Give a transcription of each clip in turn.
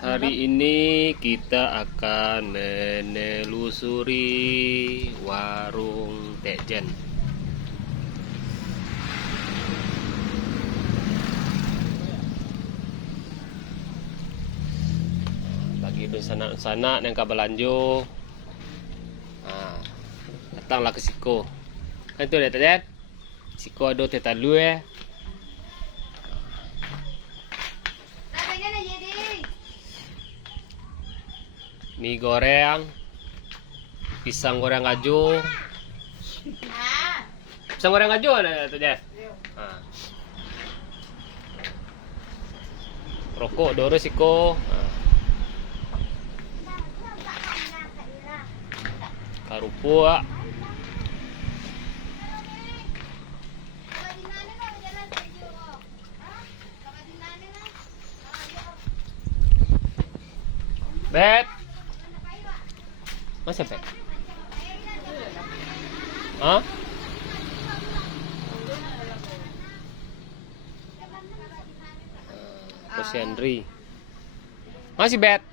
Hari ini kita akan menelusuri warung Tekjen. Bagi sana yang kabar lanjut, datanglah ke Siko. Kan itu Tekjen. Siko ada teta lu ya. Mie goreng, pisang goreng kaju. Pisang goreng kaju ada tuh Jas. Rokok doro Siko. Karupua. Bet. Masa Bet? Hah? Bos Henry. Masih Bet?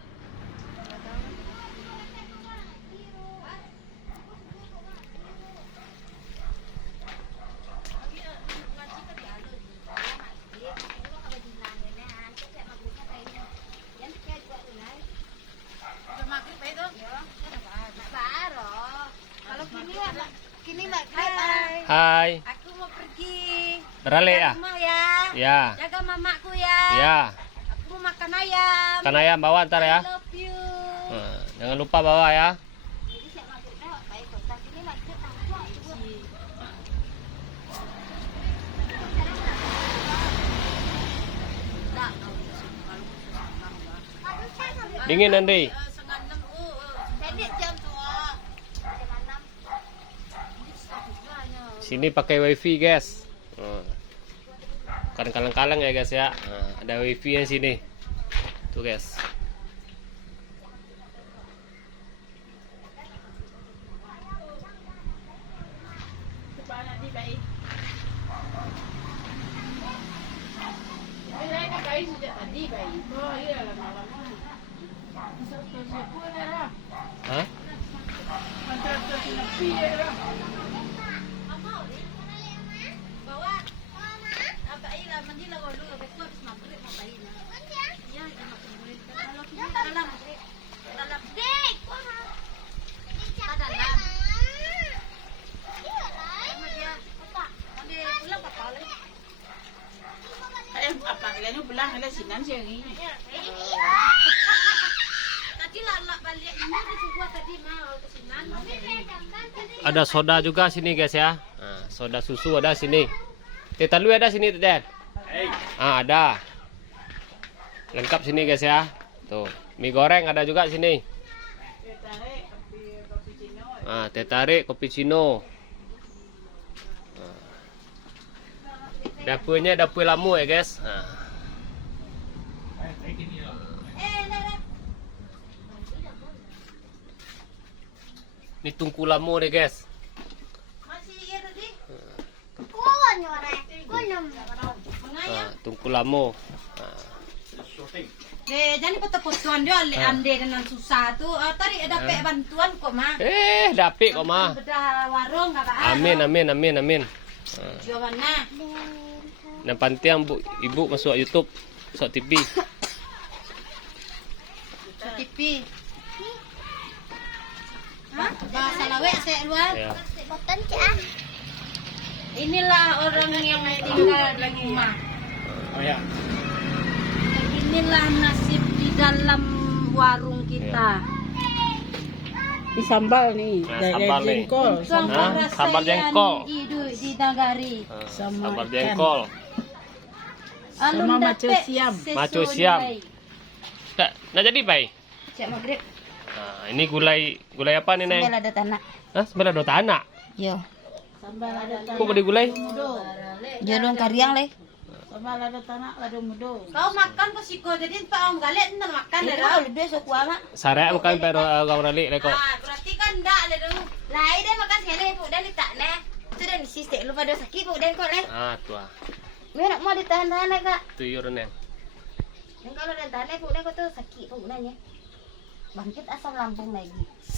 Hai. Aku mau pergi. Berale ya? Rumah ya. Ya. Jaga mamaku ya. Ya. Aku mau makan ayam. Makan ayam bawa ntar ya. I love you. Jangan lupa bawa ya. Dingin nanti. Sini pakai wifi guys. Bukan kaleng-kaleng ya guys ya. Ada wifi yang sini. Tuh guys. Hah? Ada soda juga sini guys ya. Soda susu ada sini. Teh talu ada sini Dad. Ada. Lengkap sini guys ya. Tuh, mie goreng ada juga sini. Teh tarik, kopi cino. Dapurnya dapur lamu ya guys. Ini tungku lamu deh guys. Tungku lamu. Jangan foto-fotoan dia ande dengan susah tuh. Tadi dapat bantuan kok mah. Dapet kok mah. Beda warung enggak apa-apa. Amin. Jawabannya. Yang penting ibu masuk YouTube, masuk TV. TV. Bahasa lawek saya luar. Ya. Inilah orang yang tinggal di rumah. Oh ya. Inilah nasib di dalam warung kita. Di sambal nih, Sambal nih. jengkol, Sambal jengkol. Di Nagari. Sambal jengkol. sama maco siam. Maco siam. Nah jadi pai. Cek maghrib. Ini gulai apa nih Neng? Sambal ada tanah. Hah, sambal ada tanah. Yo. Sambal ada tanah. Kok beli gulai? Jalur kariang leh. Sambal ada tanah, ada mudo. Kau makan kok siko jadi Pak Om Galet entar makan deh. Kau lebih sok kuama. Sare bukan pero gaurali reko. Berarti kan ndak le dong. Lai deh makan sekali pu dan tak neh. Itu dan sistem lu pada sakit pu dan kok leh. Tua. Mereka mau ditahan-tahan kak. Tuyul neng. Dan kalau ditahan bu, dia tuh sakit bu nanya. Bangkit asam lambung lagi.